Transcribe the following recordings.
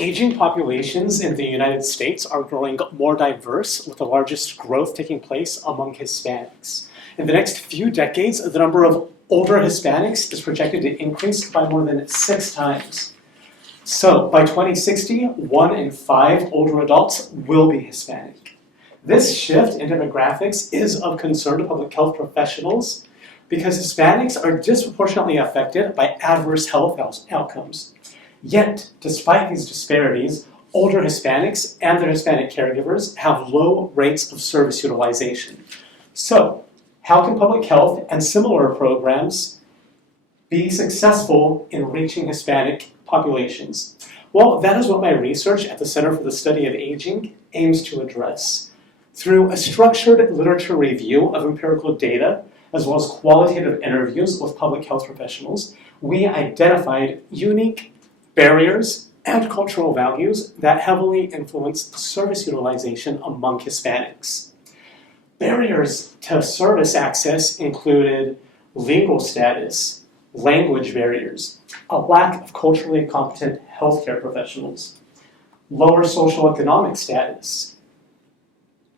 Aging populations in the United States are growing more diverse, with the largest growth taking place among Hispanics. In the next few decades, the number of older Hispanics is projected to increase by more than 6 times. So, by 2060, 1 in 5 older adults will be Hispanic. This shift in demographics is of concern to public health professionals because Hispanics are disproportionately affected by adverse health outcomes. Yet, despite these disparities, older Hispanics and their Hispanic caregivers have low rates of service utilization. So, how can public health and similar programs be successful in reaching Hispanic populations? Well, that is what my research at the Center for the Study of Aging aims to address. Through a structured literature review of empirical data, as well as qualitative interviews with public health professionals, we identified unique barriers and cultural values that heavily influence service utilization among Hispanics. Barriers to service access included legal status, language barriers, a lack of culturally competent healthcare professionals, lower socioeconomic status,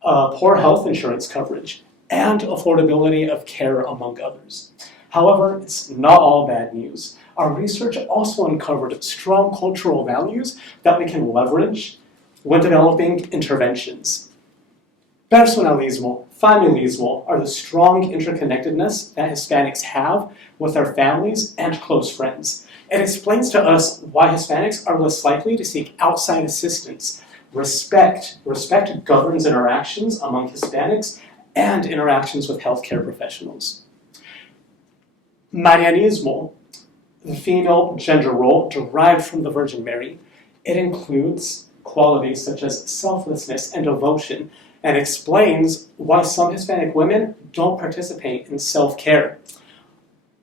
poor health insurance coverage, and affordability of care, among others. However, it's not all bad news. Our research also uncovered strong cultural values that we can leverage when developing interventions. Personalismo, familismo are the strong interconnectedness that Hispanics have with their families and close friends. It explains to us why Hispanics are less likely to seek outside assistance. Respect governs interactions among Hispanics and interactions with healthcare professionals. Marianismo, the female gender role derived from the Virgin Mary. It includes qualities such as selflessness and devotion, and explains why some Hispanic women don't participate in self-care.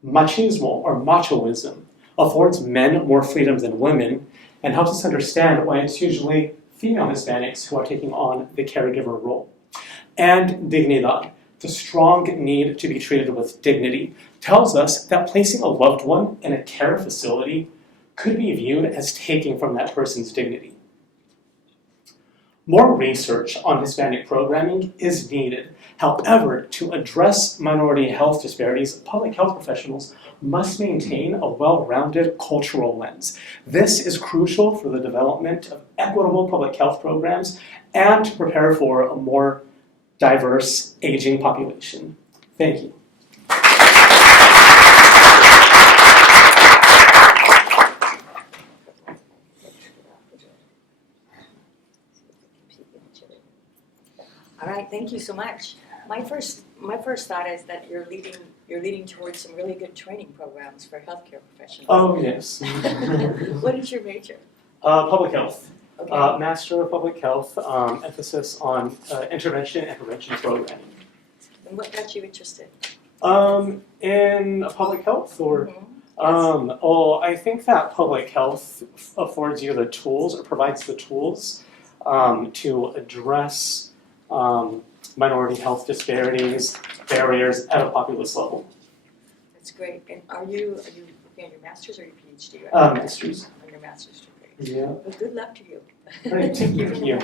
Machismo, or machoism, affords men more freedom than women, and helps us understand why it's usually female Hispanics who are taking on the caregiver role. And dignidad, the strong need to be treated with dignity, tells us that placing a loved one in a care facility could be viewed as taking from that person's dignity. More research on Hispanic programming is needed. However, to address minority health disparities, public health professionals must maintain a well-rounded cultural lens. This is crucial for the development of equitable public health programs and to prepare for a more diverse aging population. Thank you. All right, thank you so much. My first thought is that you're leading towards some really good training programs for healthcare professionals. Oh, yes. What is your major? Public health. Okay. Master of Public Health, emphasis on intervention and prevention programming. And what got you interested? In public health, or Yes. I think that public health affords you the tools, or provides the tools to address minority health disparities, barriers at a populace level. That's great. And are you working on your master's or your PhD? Right? Master's. On your master's degree. Yeah. Well, good luck to you. Great. Thank you. Thank you.